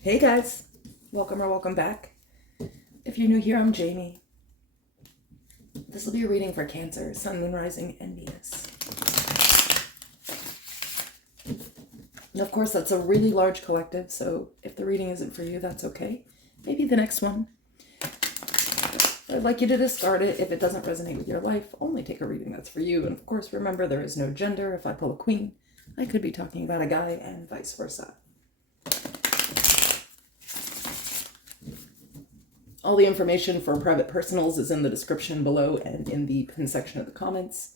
Hey guys, welcome or welcome back. If you're new here, I'm Jamie. This will be a reading for Cancer, Sun, Moon, Rising, and Venus. And of course, that's a really large collective, so if the reading isn't for you, that's okay. Maybe the next one. I'd like you to discard it if it doesn't resonate with your life. Only take a reading that's for you. And of course, remember, there is no gender. If I pull a queen, I could be talking about a guy and vice versa. All the information for private personals is in the description below and in the pin section of the comments.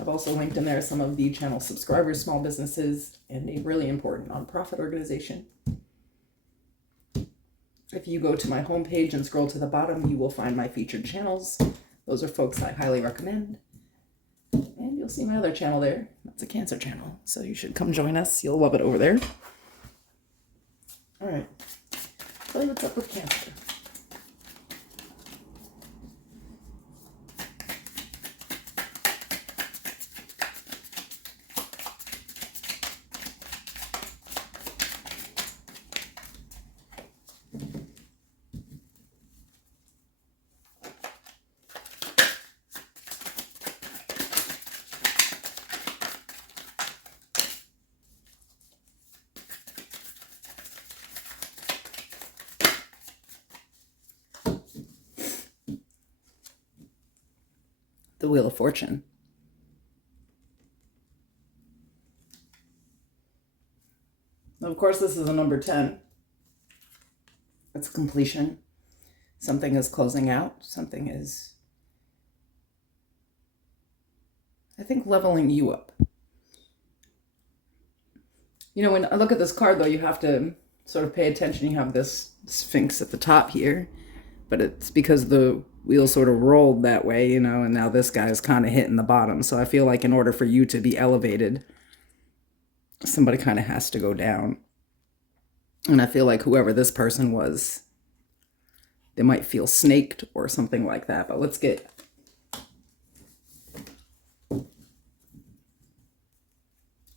I've also linked in there some of the channel subscribers, small businesses, and a really important nonprofit organization. If you go to my homepage and scroll to the bottom, you will find my featured channels. Those are folks I highly recommend. And you'll see my other channel there. That's a Cancer channel, so you should come join us. You'll love it over there. All right. Tell you what's up with Cancer. The Wheel of Fortune. Of course, this is a number 10. It's completion. Something is closing out. Something is, I think, leveling you up. You know, when I look at this card, though, you have to sort of pay attention. You have this Sphinx at the top here, but it's because the wheel sort of rolled that way, you know, and now this guy is kind of hitting the bottom. So I feel like in order for you to be elevated, somebody kind of has to go down. And I feel like whoever this person was, they might feel snaked or something like that. But let's get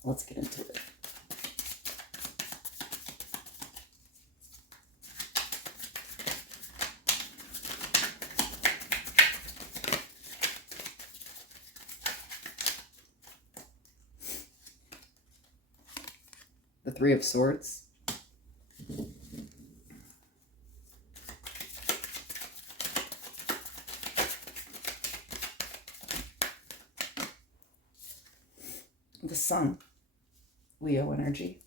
into it. The Three of Swords. The Sun. Leo energy.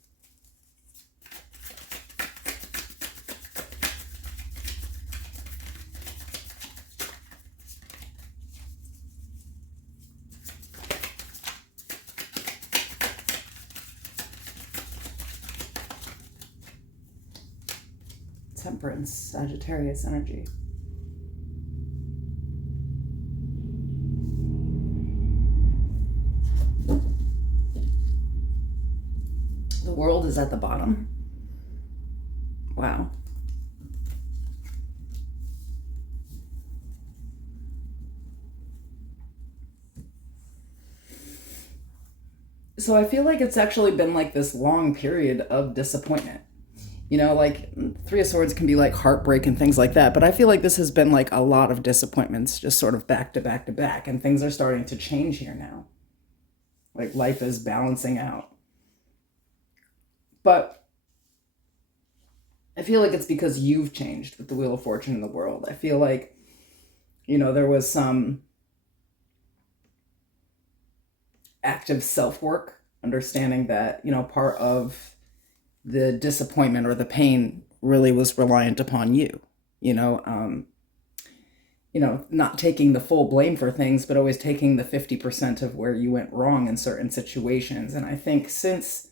Temperance, Sagittarius energy. The World is at the bottom. Wow. So I feel like it's actually been like this long period of disappointment. You know, like Three of Swords can be like heartbreak and things like that. But I feel like this has been like a lot of disappointments just sort of back to back to back. And things are starting to change here now. Like life is balancing out. But I feel like it's because you've changed with the Wheel of Fortune in the World. I feel like, you know, there was some active self-work, understanding that, you know, part of the disappointment or the pain really was reliant upon you, you know, not taking the full blame for things, but always taking the 50% of where you went wrong in certain situations. And I think since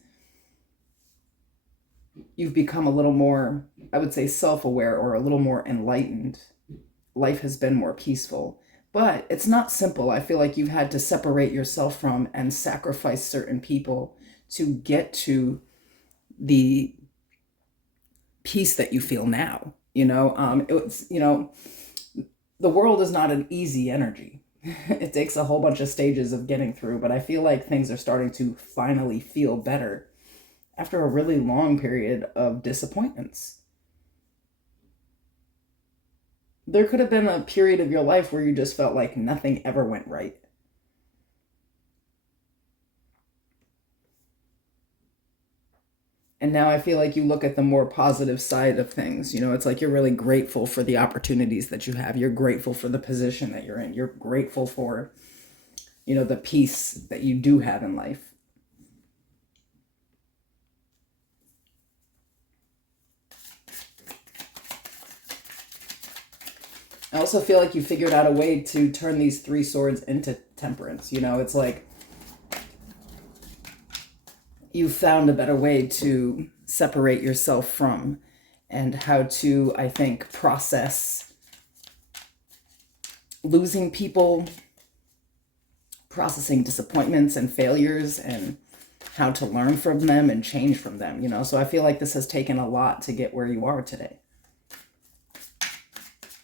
you've become a little more, I would say, self-aware or a little more enlightened, life has been more peaceful. But it's not simple. I feel like you've had to separate yourself from and sacrifice certain people to get to the peace that you feel now. The world is not an easy energy. It takes a whole bunch of stages of getting through, but I feel like things are starting to finally feel better after a really long period of disappointments. There could have been a period of your life where you just felt like nothing ever went right. And now I feel like you look at the more positive side of things. You know, it's like you're really grateful for the opportunities that you have. You're grateful for the position that you're in. You're grateful for, the peace that you do have in life. I also feel like you figured out a way to turn these three swords into temperance. It's like you found a better way to separate yourself from, and how to, I think, process losing people, processing disappointments and failures, and how to learn from them and change from them. So I feel like this has taken a lot to get where you are today.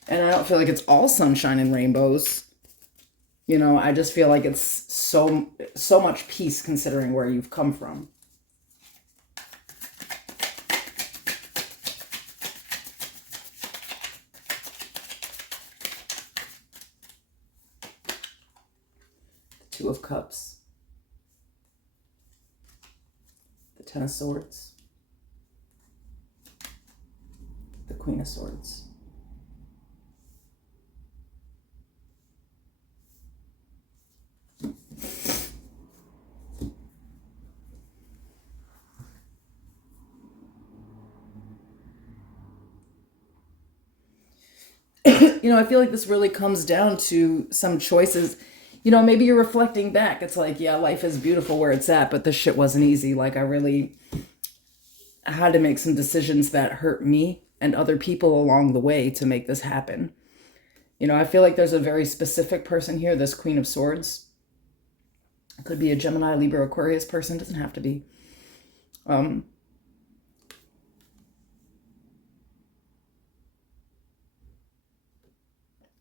And I don't feel like it's all sunshine and rainbows. I just feel like it's so much peace considering where you've come from. Two of Cups, the Ten of Swords, the Queen of Swords. I feel like this really comes down to some choices. Maybe you're reflecting back. It's like, yeah, life is beautiful where it's at, but this shit wasn't easy. Like, I really had to make some decisions that hurt me and other people along the way to make this happen. I feel like there's a very specific person here, this Queen of Swords. It could be a Gemini, Libra, Aquarius person. It doesn't have to be.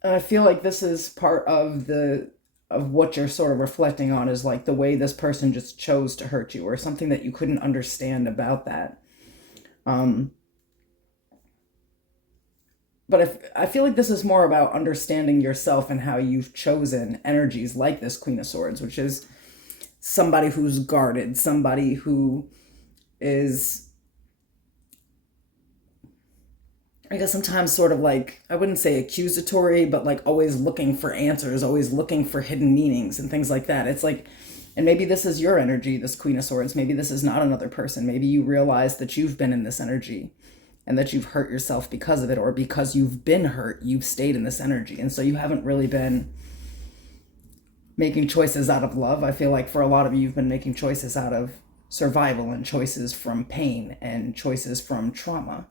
I feel like this is part of what you're sort of reflecting on, is like the way this person just chose to hurt you, or something that you couldn't understand about that. But I feel like this is more about understanding yourself and how you've chosen energies like this Queen of Swords, which is somebody who's guarded, somebody who is, I guess, sometimes sort of like, I wouldn't say accusatory, but like always looking for answers, always looking for hidden meanings and things like that. It's like, and maybe this is your energy, this Queen of Swords. Maybe this is not another person. Maybe you realize that you've been in this energy and that you've hurt yourself because of it, or because you've been hurt, you've stayed in this energy. And so you haven't really been making choices out of love. I feel like for a lot of you, you've been making choices out of survival, and choices from pain, and choices from trauma.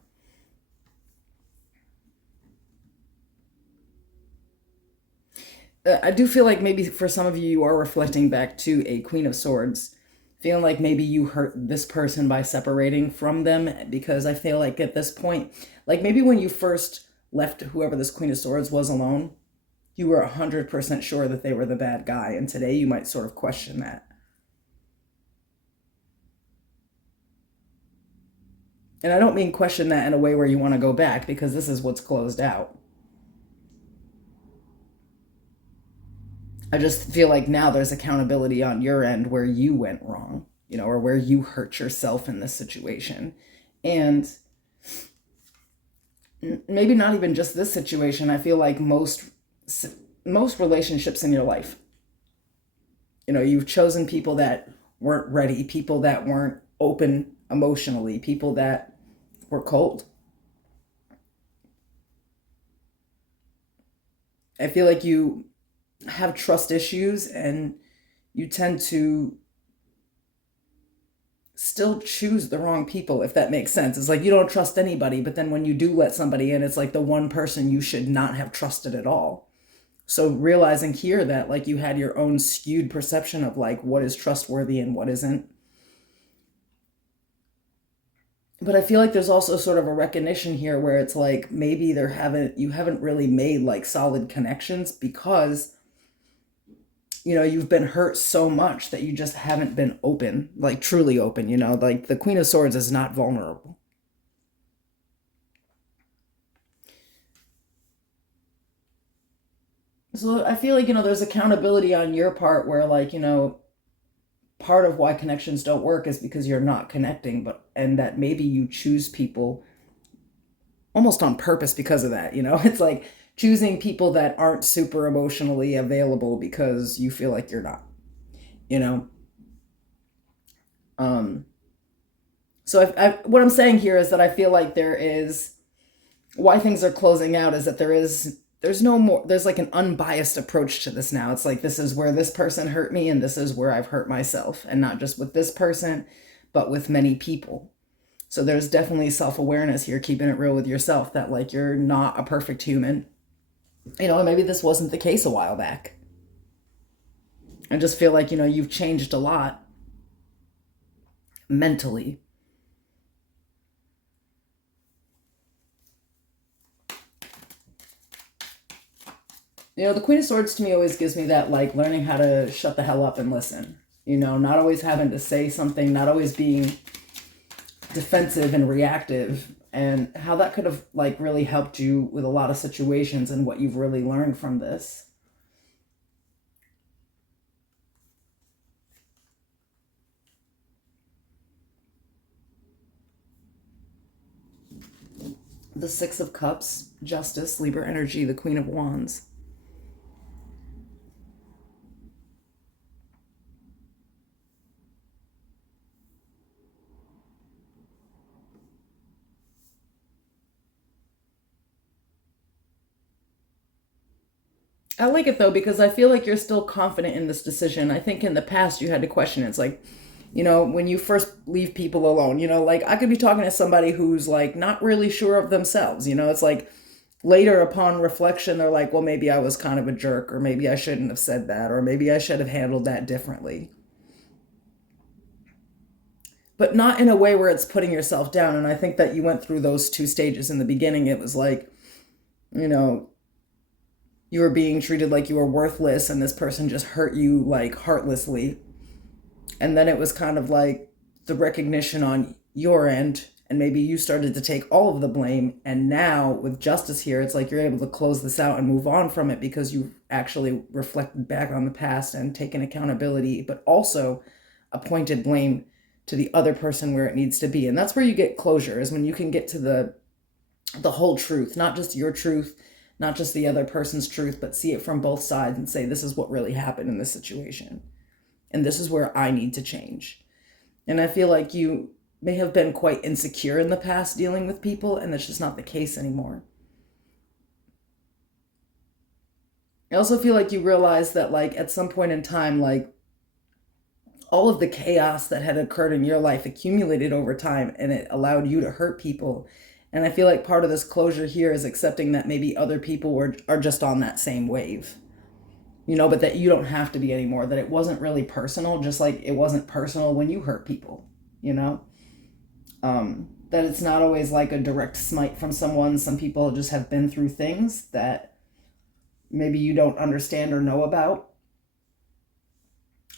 I do feel like maybe for some of you, you are reflecting back to a Queen of Swords, feeling like maybe you hurt this person by separating from them, because I feel like at this point, like maybe when you first left whoever this Queen of Swords was alone, you were 100% sure that they were the bad guy, and today you might sort of question that. And I don't mean question that in a way where you want to go back, because this is what's closed out. I just feel like now there's accountability on your end where you went wrong, or where you hurt yourself in this situation. And maybe not even just this situation. I feel like most relationships in your life, you've chosen people that weren't ready, people that weren't open emotionally, people that were cold. I feel like you have trust issues, and you tend to still choose the wrong people, if that makes sense. It's like you don't trust anybody, but then when you do let somebody in, it's like the one person you should not have trusted at all. So realizing here that like you had your own skewed perception of like what is trustworthy and what isn't. But I feel like there's also sort of a recognition here where it's like maybe you haven't really made like solid connections, because you know, you've been hurt so much that you just haven't been open, like truly open, you know, like the Queen of Swords is not vulnerable. So I feel like, you know, there's accountability on your part where, like, you know, part of why connections don't work is because you're not connecting, but, and that maybe you choose people almost on purpose because of that, you know? It's like choosing people that aren't super emotionally available because you feel like you're not, you know? Um, so what I'm saying here is that I feel like there is, why things are closing out is that there's no more, there's like an unbiased approach to this now. It's like, this is where this person hurt me and this is where I've hurt myself, and not just with this person, but with many people. So there's definitely self-awareness here, keeping it real with yourself, that like you're not a perfect human. You know, maybe this wasn't the case a while back. I just feel like, you know, you've changed a lot mentally. You know, the Queen of Swords to me always gives me that, like, learning how to shut the hell up and listen. You know, not always having to say something, not always being defensive and reactive, and how that could have, like, really helped you with a lot of situations and what you've really learned from this. The Six of Cups, Justice, Libra energy, the Queen of Wands. I like it though because I feel like you're still confident in this decision. I think in the past you had to question it. It's like, you know, when you first leave people alone, you know, like I could be talking to somebody who's like not really sure of themselves, you know, it's like later upon reflection, they're like, well, maybe I was kind of a jerk, or maybe I shouldn't have said that, or maybe I should have handled that differently. But not in a way where it's putting yourself down. And I think that you went through those two stages in the beginning. It was like, you know, you were being treated like you were worthless and this person just hurt you like heartlessly. And then it was kind of like the recognition on your end, and maybe you started to take all of the blame. And now with justice here, it's like you're able to close this out and move on from it because you've actually reflected back on the past and taken accountability, but also appointed blame to the other person where it needs to be. And that's where you get closure, is when you can get to the whole truth, not just your truth, not just the other person's truth, but see it from both sides and say, this is what really happened in this situation. And this is where I need to change. And I feel like you may have been quite insecure in the past dealing with people, and that's just not the case anymore. I also feel like you realize that, like, at some point in time, like, all of the chaos that had occurred in your life accumulated over time and it allowed you to hurt people. And I feel like part of this closure here is accepting that maybe other people are just on that same wave, you know, but that you don't have to be anymore, that it wasn't really personal, just like it wasn't personal when you hurt people, you know? That it's not always like a direct smite from someone. Some people just have been through things that maybe you don't understand or know about.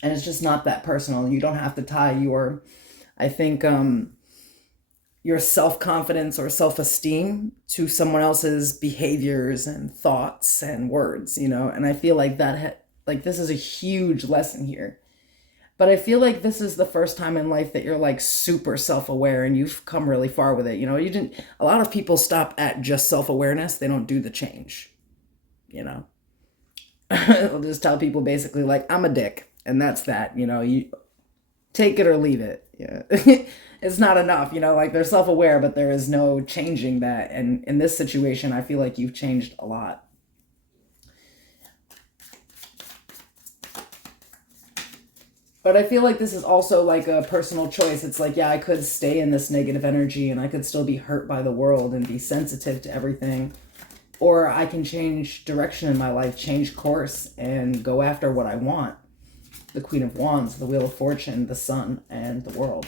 And it's just not that personal. You don't have to tie your, I think, your self-confidence or self-esteem to someone else's behaviors and thoughts and words, you know? And I feel like like this is a huge lesson here. But I feel like this is the first time in life that you're like super self-aware and you've come really far with it. You know, you didn't, a lot of people stop at just self-awareness. They don't do the change, you know? I'll just tell people basically like, I'm a dick and that's that, you know, you take it or leave it. Yeah. It's not enough, you know, like they're self-aware, but there is no changing that. And in this situation, I feel like you've changed a lot. But I feel like this is also like a personal choice. It's like, yeah, I could stay in this negative energy and I could still be hurt by the world and be sensitive to everything. Or I can change direction in my life, change course, and go after what I want. The Queen of Wands, the Wheel of Fortune, the Sun, and the World.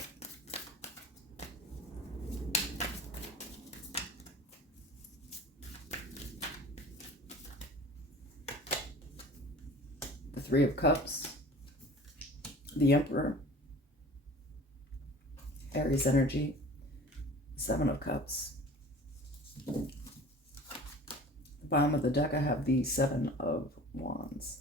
The Three of Cups, the Emperor, Aries energy, Seven of Cups. The bottom of the deck, I have the Seven of Wands.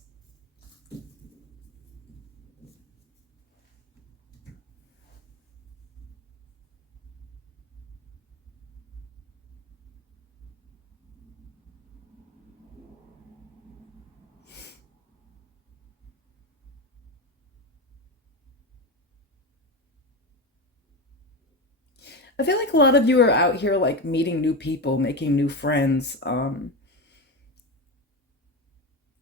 I feel like a lot of you are out here like meeting new people, making new friends. I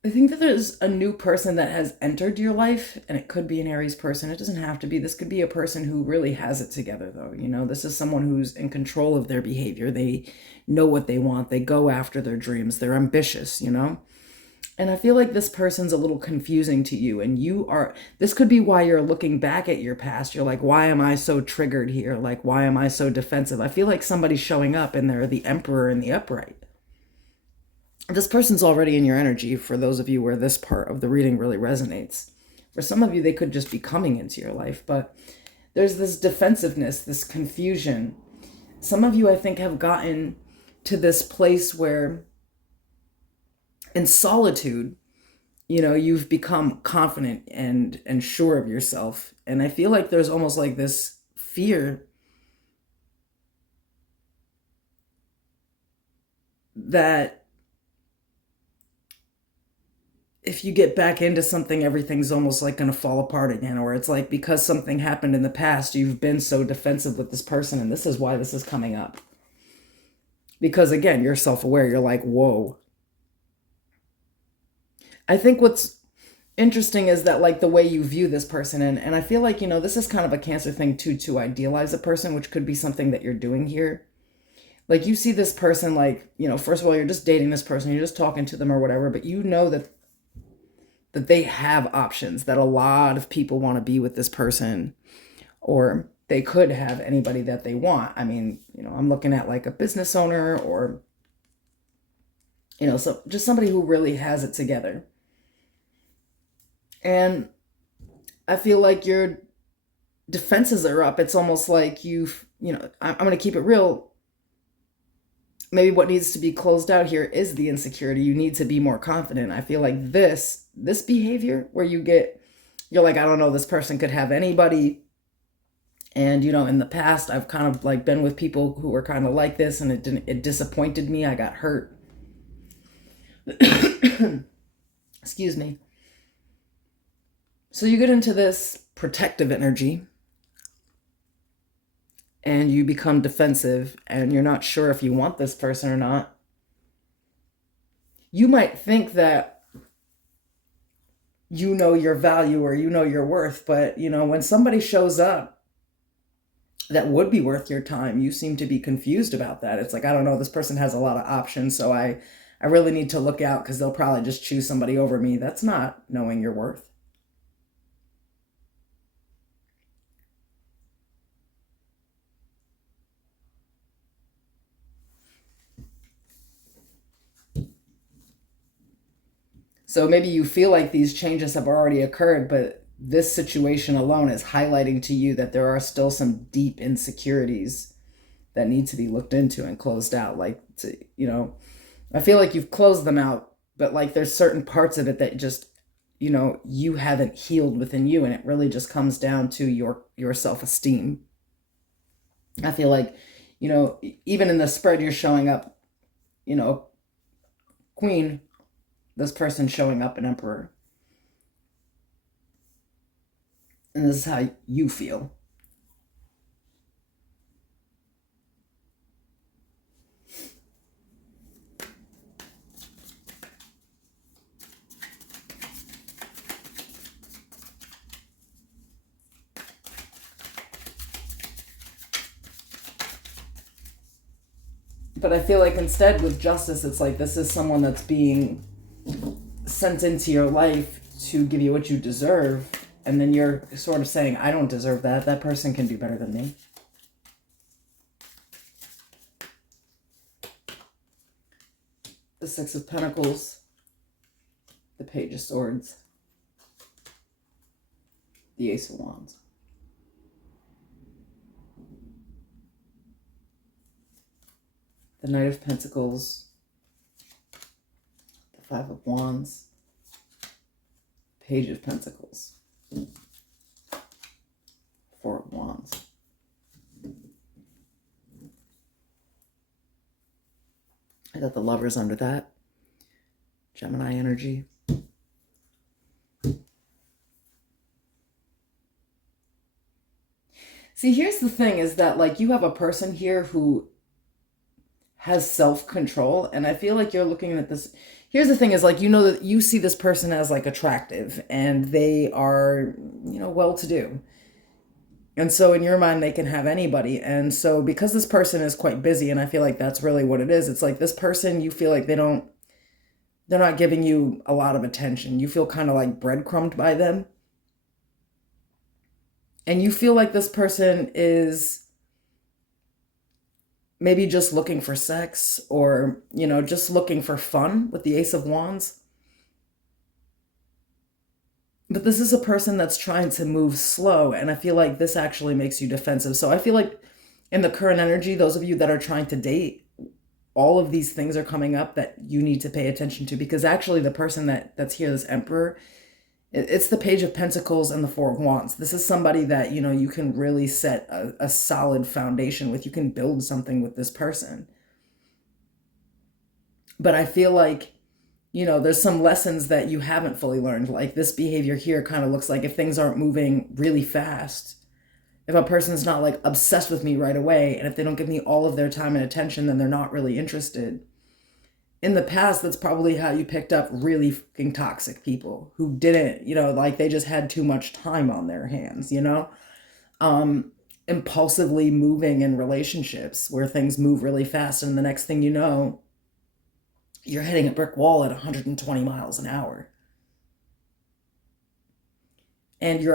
think that there's a new person that has entered your life, and it could be an Aries person. It doesn't have to be. This could be a person who really has it together, though. You know, this is someone who's in control of their behavior. They know what they want. They go after their dreams. They're ambitious, you know? And I feel like this person's a little confusing to you, and this could be why you're looking back at your past. You're like, why am I so triggered here? Like, why am I so defensive? I feel like somebody's showing up and they're the Emperor in the upright. This person's already in your energy, for those of you where this part of the reading really resonates. For some of you, they could just be coming into your life, but there's this defensiveness, this confusion. Some of you, I think, have gotten to this place where in solitude, you know, you've become confident and sure of yourself. And I feel like there's almost like this fear that if you get back into something, everything's almost like going to fall apart again. Or it's like because something happened in the past, you've been so defensive with this person, and this is why this is coming up. Because again, you're self-aware. You're like, whoa. I think what's interesting is that like the way you view this person, and I feel like, you know, this is kind of a Cancer thing too, to idealize a person, which could be something that you're doing here. Like you see this person like, you know, first of all, you're just dating this person, you're just talking to them or whatever, but you know that they have options, that a lot of people want to be with this person, or they could have anybody that they want. I mean, you know, I'm looking at like a business owner, or, you know, so just somebody who really has it together. And I feel like your defenses are up. It's almost like you know, I'm going to keep it real. Maybe what needs to be closed out here is the insecurity. You need to be more confident. I feel like this behavior where you're like, I don't know, this person could have anybody. And, you know, in the past, I've kind of like been with people who were kind of like this, and it disappointed me. I got hurt. Excuse me. So you get into this protective energy, and you become defensive, and you're not sure if you want this person or not. You might think that you know your value or you know your worth, but, you know, when somebody shows up that would be worth your time, you seem to be confused about that. It's like, I don't know, this person has a lot of options, so I really need to look out because they'll probably just choose somebody over me. That's not knowing your worth. So maybe you feel like these changes have already occurred, but this situation alone is highlighting to you that there are still some deep insecurities that need to be looked into and closed out. Like, you know, I feel like you've closed them out, but like there's certain parts of it that just, you know, you haven't healed within you, and it really just comes down to your self-esteem. I feel like, you know, even in the spread, you're showing up, you know, Queen, this person showing up an Emperor. And this is how you feel. But I feel like instead with Justice, it's like this is someone that's being sent into your life to give you what you deserve, and then you're sort of saying, I don't deserve that. That person can do better than me. The Six of Pentacles, the Page of Swords, the Ace of Wands. The Knight of Pentacles, the Five of Wands, Page of Pentacles, Four of Wands. I got the Lovers under that. Gemini energy. See, here's the thing is that, like, you have a person here who has self-control, and I feel like you're looking at this. Here's the thing is, like, you know that you see this person as, like, attractive, and they are, you know, well-to-do. And so in your mind, they can have anybody. And so because this person is quite busy, and I feel like that's really what it is, it's like this person, you feel like they're not giving you a lot of attention. You feel kind of like breadcrumbed by them. And you feel like this person is maybe just looking for sex, or, you know, just looking for fun with the Ace of Wands. But this is a person that's trying to move slow, and I feel like this actually makes you defensive. So I feel like in the current energy, those of you that are trying to date, all of these things are coming up that you need to pay attention to, because actually the person that's here, this Emperor, it's the Page of Pentacles and the Four of Wands. This is somebody that, you know, you can really set a solid foundation with. You can build something with this person. But I feel like, you know, there's some lessons that you haven't fully learned. Like this behavior here kind of looks like if things aren't moving really fast, if a person's not like obsessed with me right away, and if they don't give me all of their time and attention, then they're not really interested. In the past, that's probably how you picked up really fucking toxic people who didn't, you know, like they just had too much time on their hands, you know? Impulsively moving in relationships where things move really fast, and the next thing you know, you're hitting a brick wall at 120 miles an hour. And you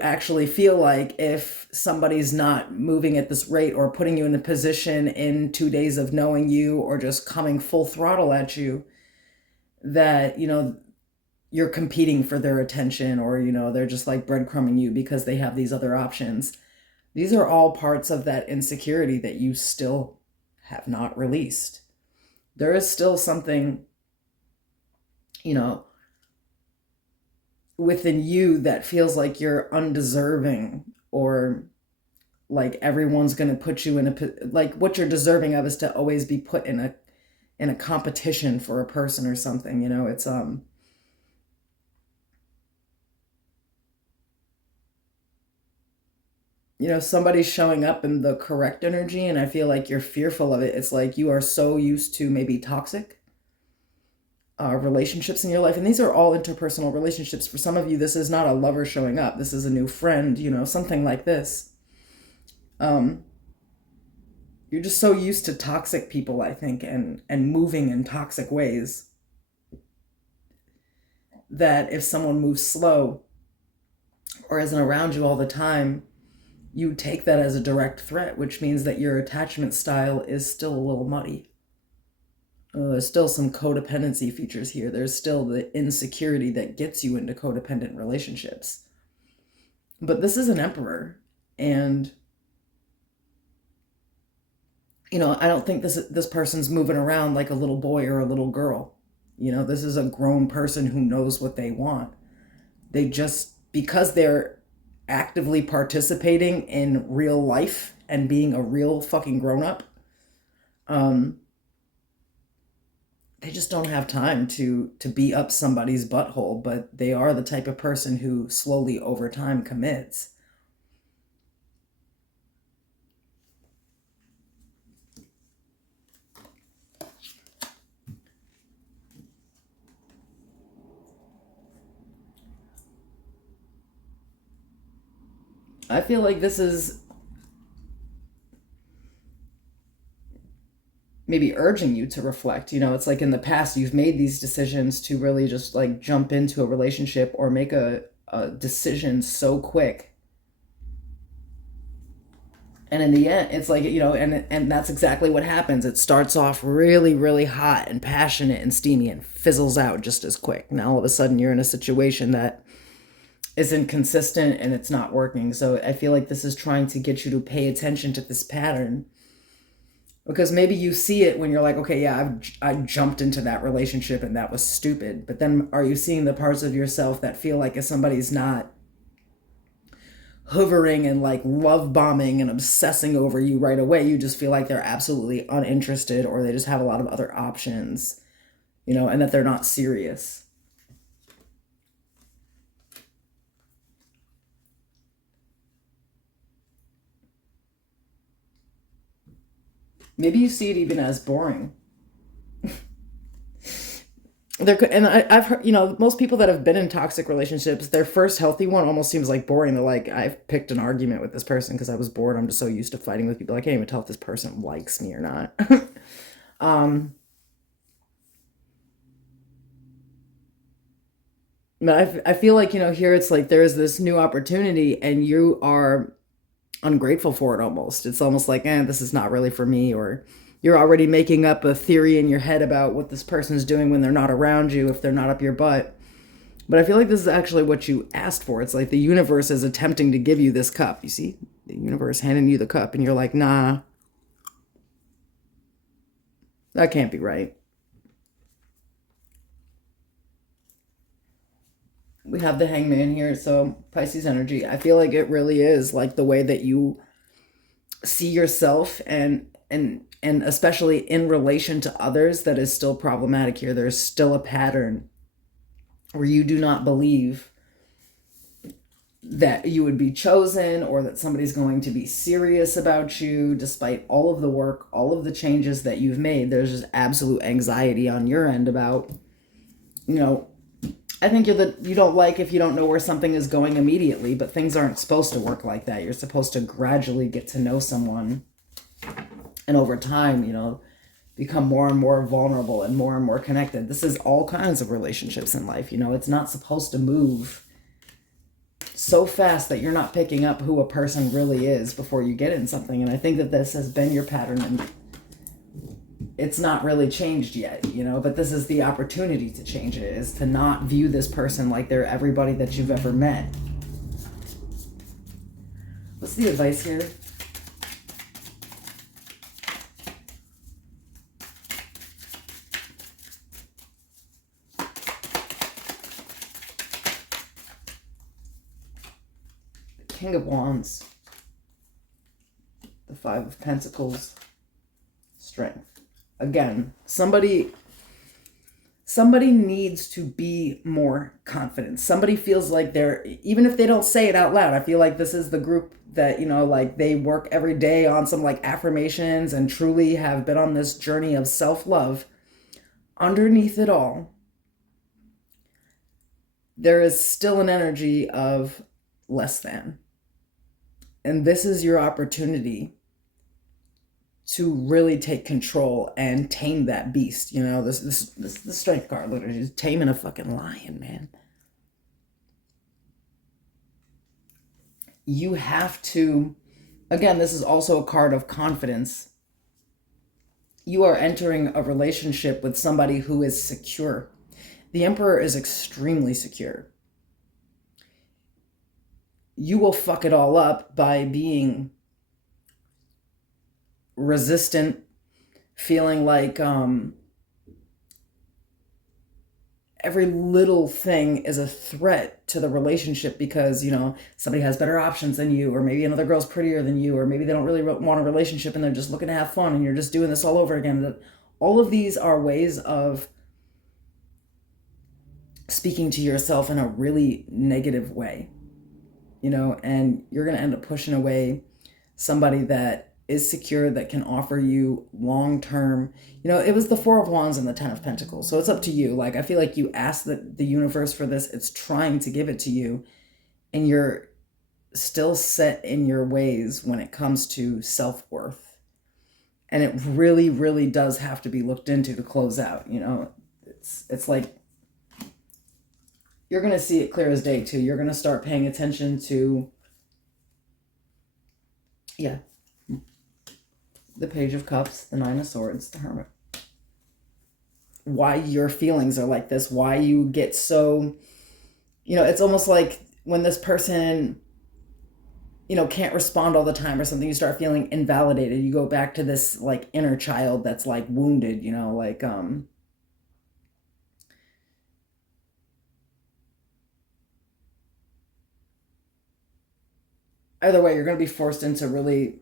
actually feel like if somebody's not moving at this rate, or putting you in a position in 2 days of knowing you, or just coming full throttle at you, that, you know, you're competing for their attention, or, you know, they're just like breadcrumbing you because they have these other options. These are all parts of that insecurity that you still have not released. There is still something, you know, within you that feels like you're undeserving, or like everyone's going to put you in a, like what you're deserving of is to always be put in a competition for a person or something, you know. It's you know, somebody's showing up in the correct energy, and I feel like you're fearful of it. It's like you are so used to maybe toxic relationships in your life, and these are all interpersonal relationships. For some of you, this is not a lover showing up. This is a new friend, you know, something like this. You're just so used to toxic people, I think, and moving in toxic ways, that if someone moves slow or isn't around you all the time, you take that as a direct threat, which means that your attachment style is still a little muddy. There's still some codependency features here. There's still the insecurity that gets you into codependent relationships. But this is an Emperor, and, you know, I don't think this person's moving around like a little boy or a little girl. You know, this is a grown person who knows what they want. They just, because they're actively participating in real life and being a real fucking grown-up, they just don't have time to be up somebody's butthole, but they are the type of person who slowly over time commits. I feel like this is maybe urging you to reflect. You know, it's like in the past you've made these decisions to really just like jump into a relationship or make a decision so quick. And in the end, it's like, you know, and that's exactly what happens. It starts off really, really hot and passionate and steamy and fizzles out just as quick. Now all of a sudden you're in a situation that isn't consistent and it's not working. So I feel like this is trying to get you to pay attention to this pattern, because maybe you see it when you're like, okay, yeah, I jumped into that relationship and that was stupid. But then are you seeing the parts of yourself that feel like if somebody's not hovering and like love bombing and obsessing over you right away, you just feel like they're absolutely uninterested, or they just have a lot of other options, and that they're not serious. Maybe you see it even as boring. And I've heard, most people that have been in toxic relationships, their first healthy one almost seems like boring. They're like, I've picked an argument with this person because I was bored. I'm just so used to fighting with people. I can't even tell if this person likes me or not. um, but I feel like, here it's like there's this new opportunity and you are ungrateful for it almost. It's almost like, this is not really for me, or you're already making up a theory in your head about what this person's doing when they're not around you, if they're not up your butt. But I feel like this is actually what you asked for. It's like the universe is attempting to give you this cup. You see? The universe handing you the cup, and you're like, nah, that can't be right. We have the hangman here, so Pisces energy. I feel like it really is like the way that you see yourself, and especially in relation to others, that is still problematic here. There's still a pattern where you do not believe that you would be chosen, or that somebody's going to be serious about you despite all of the work, all of the changes that you've made. There's just absolute anxiety on your end about, I think you don't like if you don't know where something is going immediately, but things aren't supposed to work like that. You're supposed to gradually get to know someone, and over time, become more and more vulnerable and more connected. This is all kinds of relationships in life. It's not supposed to move so fast that you're not picking up who a person really is before you get in something. And I think that this has been your pattern, and it's not really changed yet, but this is the opportunity to change it, is to not view this person like they're everybody that you've ever met. What's the advice here? King of Wands, the Five of Pentacles, Strength. Again, somebody needs to be more confident. Somebody feels like they're, even if they don't say it out loud, I feel like this is the group that, like they work every day on some like affirmations and truly have been on this journey of self-love. Underneath it all, there is still an energy of less than. And this is your opportunity to really take control and tame that beast. This the Strength card, literally just taming a fucking lion, man. You have to, again, this is also a card of confidence. You are entering a relationship with somebody who is secure. The Emperor is extremely secure. You will fuck it all up by being resistant, feeling like every little thing is a threat to the relationship because, somebody has better options than you, or maybe another girl's prettier than you, or maybe they don't really want a relationship and they're just looking to have fun and you're just doing this all over again. All of these are ways of speaking to yourself in a really negative way. And you're going to end up pushing away somebody that is secure, that can offer you long-term, it was the Four of Wands and the Ten of Pentacles. So it's up to you. Like, I feel like you asked the universe for this. It's trying to give it to you. And you're still set in your ways when it comes to self-worth. And it really, really does have to be looked into to close out. It's like, you're going to see it clear as day too. You're going to start paying attention to, the Page of Cups, the Nine of Swords, the Hermit. Why your feelings are like this, why you get so, it's almost like when this person, can't respond all the time or something, you start feeling invalidated. You go back to this like inner child that's like wounded, like either way, you're going to be forced into really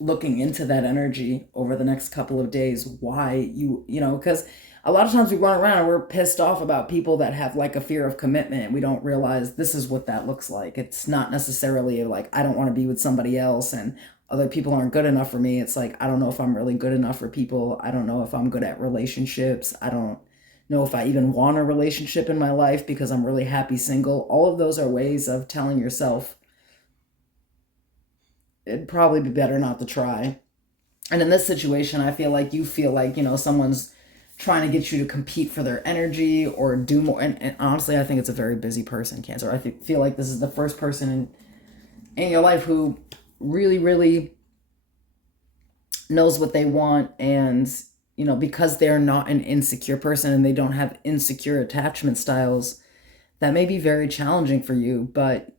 looking into that energy over the next couple of days. Why because a lot of times we run around and we're pissed off about people that have like a fear of commitment. We don't realize this is what that looks like. It's not necessarily like I don't want to be with somebody else and other people aren't good enough for me. It's like I don't know if I'm really good enough for people. I don't know if I'm good at relationships. I don't know if I even want a relationship in my life because I'm really happy single. All of those are ways of telling yourself it'd probably be better not to try. And in this situation, I feel like you feel like, someone's trying to get you to compete for their energy or do more. And honestly, I think it's a very busy person, Cancer. I feel like this is the first person in your life who really, really knows what they want. And, because they're not an insecure person and they don't have insecure attachment styles, that may be very challenging for you, but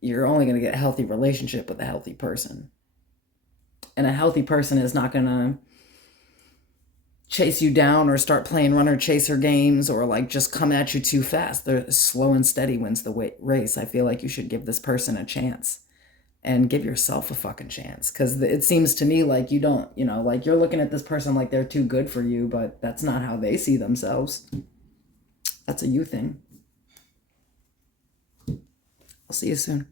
you're only going to get a healthy relationship with a healthy person. And a healthy person is not going to chase you down or start playing runner chaser games or like just come at you too fast. They're slow and steady wins the race. I feel like you should give this person a chance and give yourself a fucking chance. Because it seems to me like you don't, like you're looking at this person like they're too good for you, but that's not how they see themselves. That's a you thing. I'll see you soon.